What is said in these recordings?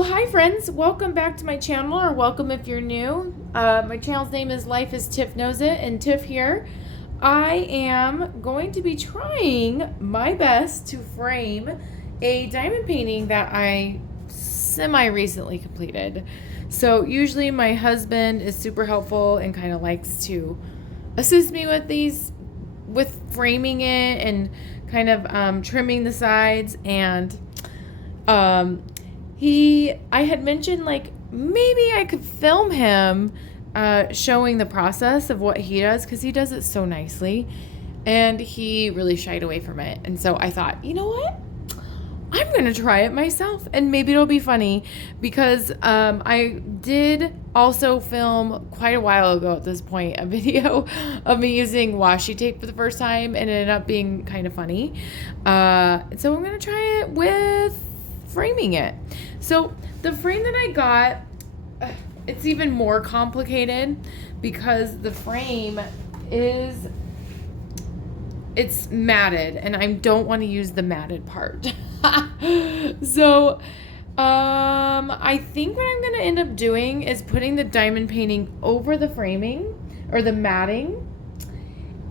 Well, hi friends, welcome back to my channel, or welcome if you're new. My channel's name is Life is Tiff Knows It, and Tiff here. I am going to be trying my best to frame a diamond painting that I semi-recently completed. So usually my husband is super helpful and kind of likes to assist me with framing it and kind of trimming the sides, and I had mentioned like maybe I could film him showing the process of what he does, because he does it so nicely, and he really shied away from it. And so I thought, you know what? I'm going to try it myself, and maybe it'll be funny, because I did also film quite a while ago at this point a video of me using washi tape for the first time, and it ended up being kind of funny. So I'm going to try it with framing it. So the frame that I got, it's even more complicated because the frame it's matted, and I don't want to use the matted part. So I think what I'm going to end up doing is putting the diamond painting over the framing or the matting,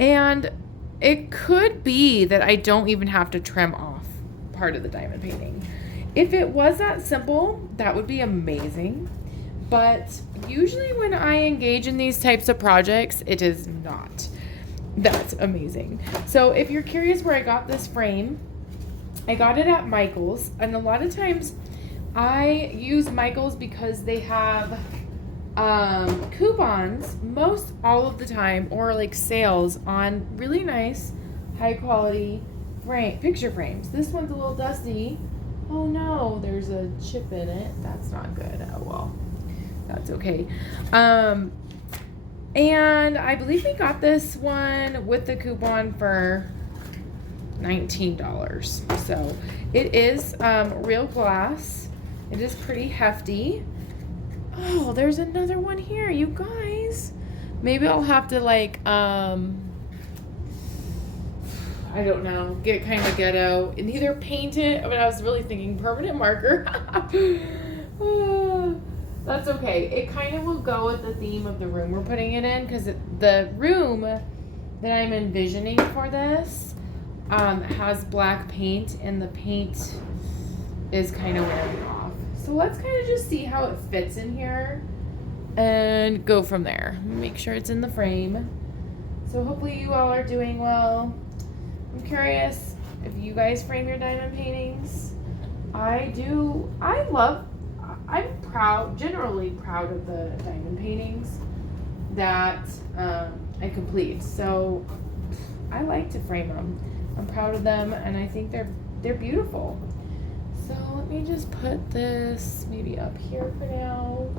and it could be that I don't even have to trim off part of the diamond painting. If it was that simple, that would be amazing. But usually when I engage in these types of projects, it is not. That's amazing. So if you're curious where I got this frame, I got it at Michael's. And a lot of times I use Michael's because they have coupons most all of the time, or like sales on really nice, high quality picture frames. This one's a little dusty. Oh no, there's a chip in it. That's not good. Oh well, that's okay. And I believe we got this one with the coupon for $19. So it is real glass. It is pretty hefty. Oh, there's another one here, you guys. Maybe I'll have to like I don't know, get kind of ghetto and either paint it, but I was really thinking permanent marker. That's okay. It kind of will go with the theme of the room we're putting it in, because the room that I'm envisioning for this has black paint, and the paint is kind of wearing off. So let's kind of just see how it fits in here and go from there. Make sure it's in the frame. So hopefully you all are doing well. I'm curious if you guys frame your diamond paintings. I do. I'm generally proud of the diamond paintings that I complete. So I like to frame them. I'm proud of them, and I think they're beautiful. So let me just put this maybe up here for now.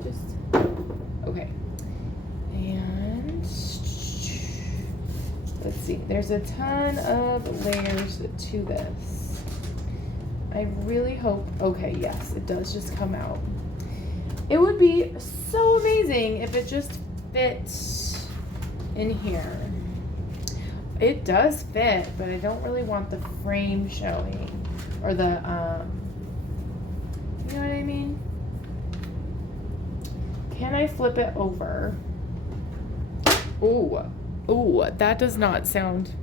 Okay. And let's see, there's a ton of layers to this. I really hope, okay, yes, it does just come out. It would be so amazing if it just fit in here. It does fit, but I don't really want the frame showing, or the, you know what I mean? Can I flip it over? Ooh, that does not sound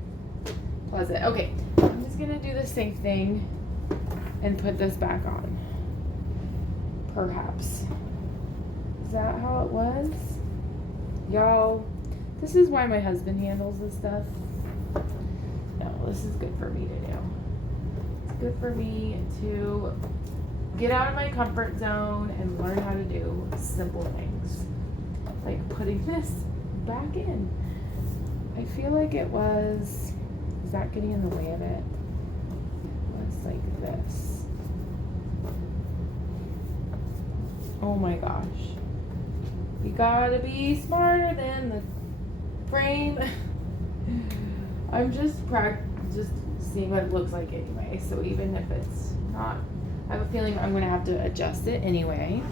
pleasant. Okay, I'm just gonna do the same thing and put this back on. Perhaps. Is that how it was? Y'all, this is why my husband handles this stuff. No, this is good for me to do. It's good for me to get out of my comfort zone and learn how to do simple things. Like putting this back in. I feel like is that getting in the way of it? It's like this. Oh my gosh. You gotta be smarter than the frame. I'm just seeing what it looks like anyway. So even if it's not, I have a feeling I'm gonna have to adjust it anyway.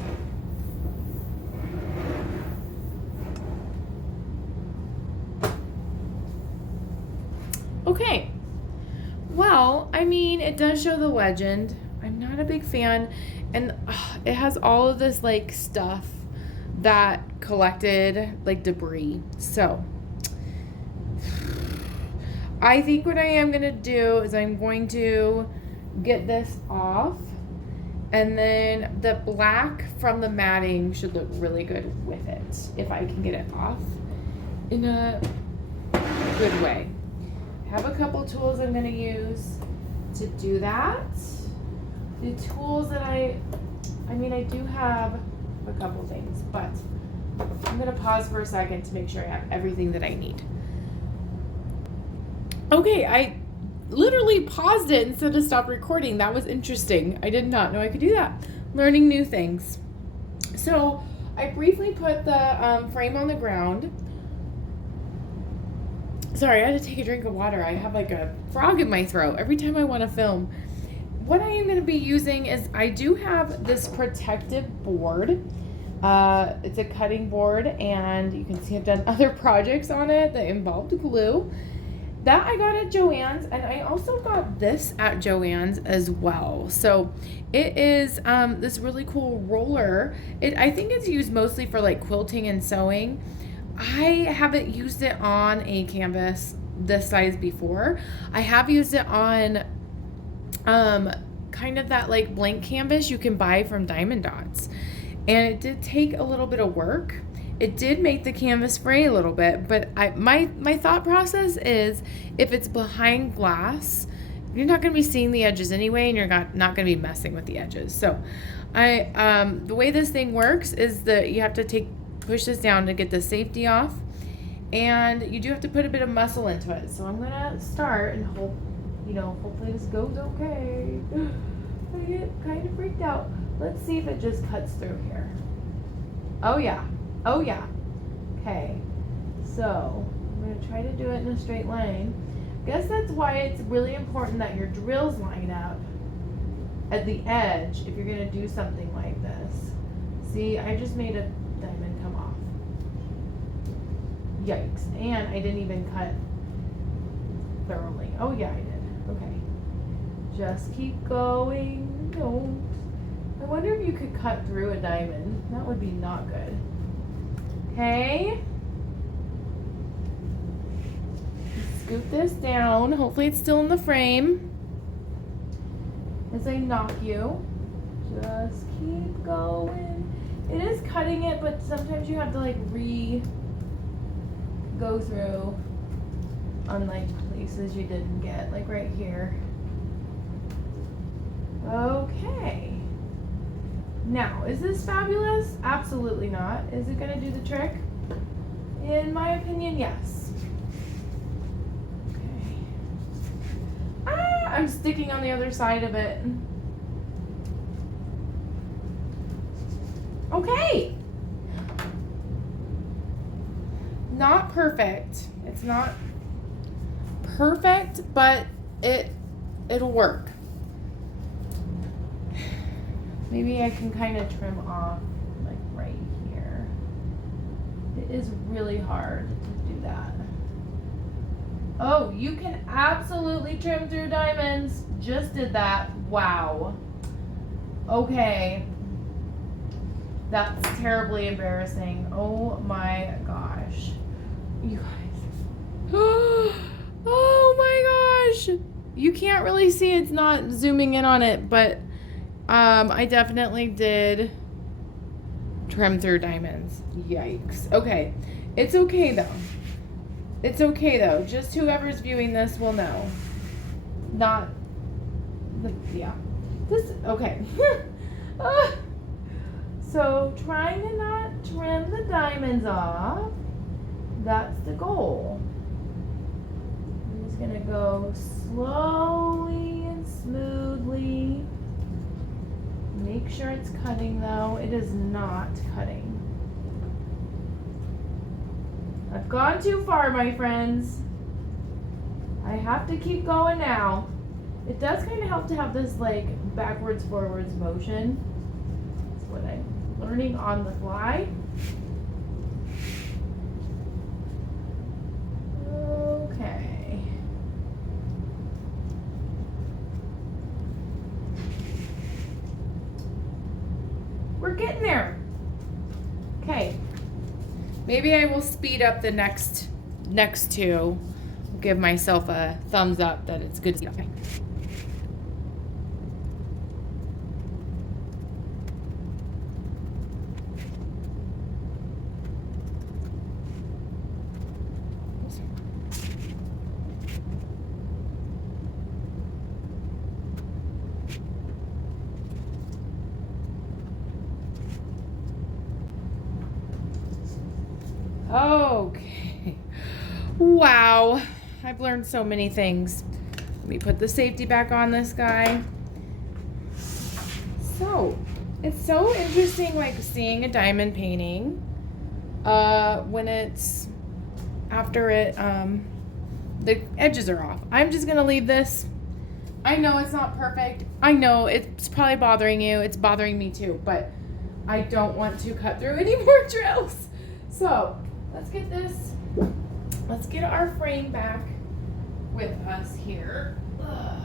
Okay, well, I mean, it does show the legend. I'm not a big fan, and it has all of this like stuff that collected like debris. So I think what I am going to do is I'm going to get this off, and then the black from the matting should look really good with it if I can get it off in a good way. I have a couple tools I'm going to use to do that. The tools that I do have a couple things, but I'm going to pause for a second to make sure I have everything that I need. Okay, I literally paused it instead of stop recording. That was interesting. I did not know I could do that. Learning new things. So I briefly put the frame on the ground. Sorry, I had to take a drink of water. I have like a frog in my throat every time I want to film. What I am going to be using is I do have this protective board. It's a cutting board, and you can see I've done other projects on it that involved glue. That I got at Joann's, and I also got this at Joann's as well. So it is this really cool roller. I think it's used mostly for like quilting and sewing. I haven't used it on a canvas this size before. I have used it on kind of that like blank canvas you can buy from Diamond Dots. And it did take a little bit of work. It did make the canvas fray a little bit, but my thought process is if it's behind glass, you're not going to be seeing the edges anyway, and you're not going to be messing with the edges. So the way this thing works is that you have to push this down to get the safety off, and you do have to put a bit of muscle into it. So I'm going to start and hopefully this goes okay. I get kind of freaked out. Let's see if it just cuts through here. Oh yeah. Okay. So I'm going to try to do it in a straight line. I guess that's why it's really important that your drills line up at the edge if you're going to do something like this. See, I just made a diamond come off. Yikes. And I didn't even cut thoroughly. Oh yeah, I did. Okay. Just keep going. Don't. I wonder if you could cut through a diamond. That would be not good. Okay. Scoop this down. Hopefully it's still in the frame. As I knock you. Just keep going. It is cutting it, but sometimes you have to like go through on like places you didn't get, like right here. Okay. Now, is this fabulous? Absolutely not. Is it going to do the trick? In my opinion, yes. Okay. I'm sticking on the other side of it. Okay. Not perfect. It's not perfect, but it'll work. Maybe I can kind of trim off like right here. It is really hard to do that. Oh, you can absolutely trim through diamonds. Just did that. Wow. Okay. That's terribly embarrassing. Oh my gosh. You guys. Oh my gosh. You can't really see, it's not zooming in on it, but I definitely did trim through diamonds. Yikes. Okay. It's okay though. It's okay though. Just whoever's viewing this will know. Okay. So trying to not trim the diamonds off. That's the goal. I'm just gonna go slowly and smoothly. Make sure it's cutting though. It is not cutting. I've gone too far, my friends. I have to keep going now. It does kind of help to have this like backwards, forwards motion. That's what I'm learning on the fly. Okay. getting there. Okay. Maybe I will speed up the next two. Give myself a thumbs up that it's good. Okay. Okay. Wow. I've learned so many things. Let me put the safety back on this guy. So, it's so interesting, like, seeing a diamond painting when it's after it, the edges are off. I'm just going to leave this. I know it's not perfect. I know it's probably bothering you. It's bothering me too, but I don't want to cut through any more drills. So, let's get this. Let's get our frame back with us here. Ugh.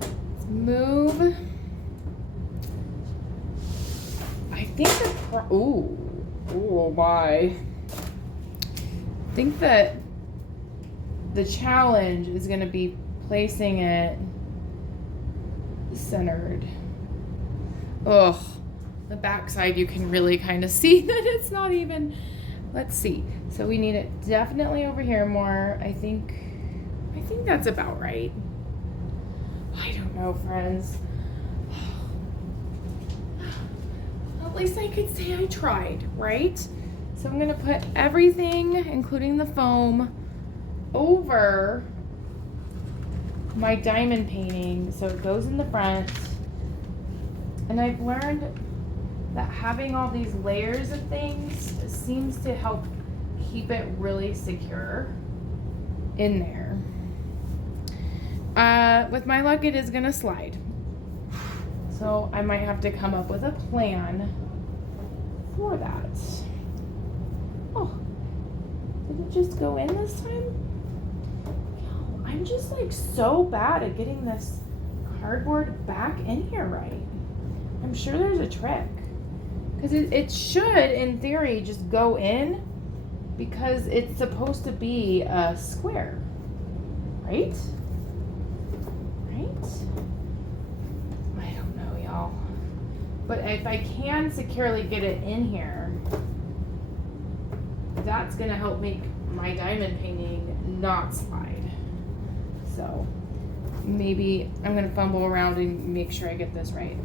Let's move. I think oh my. I think that the challenge is going to be placing it centered. Ugh. The back side, you can really kind of see that it's not even. Let's see. So we need it definitely over here more. I think that's about right. I don't know, friends. At least I could say I tried, right? So I'm gonna put everything, including the foam, over my diamond painting so it goes in the front. And I've learned that having all these layers of things seems to help keep it really secure in there. With my luck, it is gonna slide. So I might have to come up with a plan for that. Oh, did it just go in this time? Yo, I'm just like so bad at getting this cardboard back in here right. I'm sure there's a trick. Because it should, in theory, just go in because it's supposed to be a square, right? Right? I don't know, y'all. But if I can securely get it in here, that's going to help make my diamond painting not slide. So maybe I'm going to fumble around and make sure I get this right.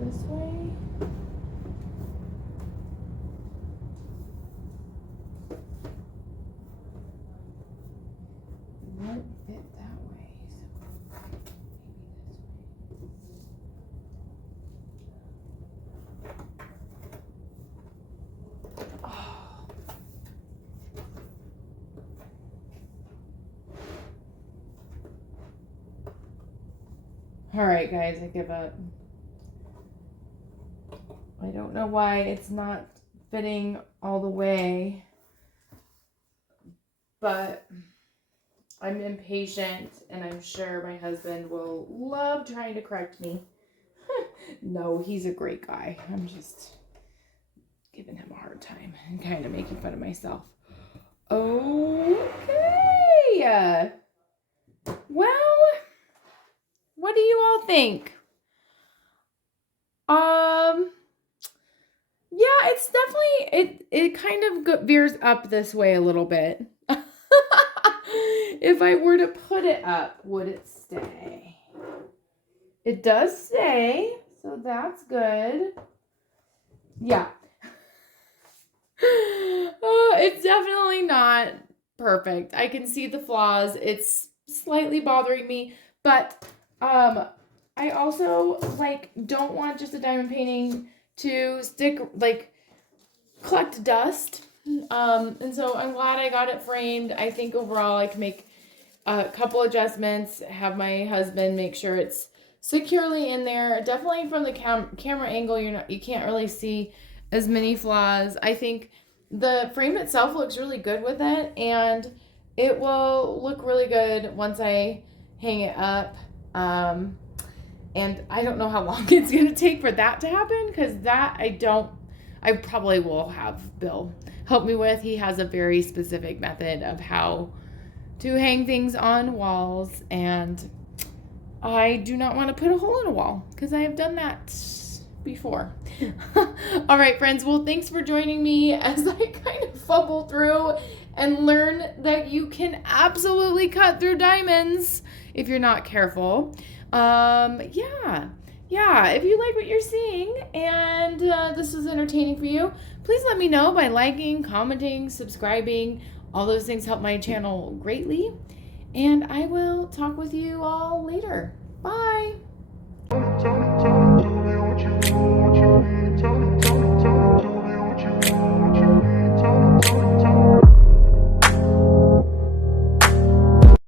This way. Won't fit that way, so maybe this way. Oh. All right, guys, I give up. I don't know why it's not fitting all the way, but I'm impatient and I'm sure my husband will love trying to correct me. No, he's a great guy. I'm just giving him a hard time and kind of making fun of myself. Okay. Well, what do you all think? Yeah, it's definitely, it kind of veers up this way a little bit. If I were to put it up, would it stay? It does stay, so that's good. Yeah. It's definitely not perfect. I can see the flaws. It's slightly bothering me, but I also like don't want just a diamond painting to stick like collect dust. And so I'm glad I got it framed. I think overall I can make a couple adjustments, have my husband make sure it's securely in there. Definitely from the camera angle, you can't really see as many flaws. I think the frame itself looks really good with it, and it will look really good once I hang it up. And I don't know how long it's going to take for that to happen, because that I probably will have Bill help me with. He has a very specific method of how to hang things on walls, and I do not want to put a hole in a wall because I have done that before. All right, friends. Well, thanks for joining me as I kind of fumble through and learn that you can absolutely cut through diamonds if you're not careful. Yeah, if you like what you're seeing and this was entertaining for you, please let me know by liking, commenting, subscribing. All those things help my channel greatly. And I will talk with you all later. Bye.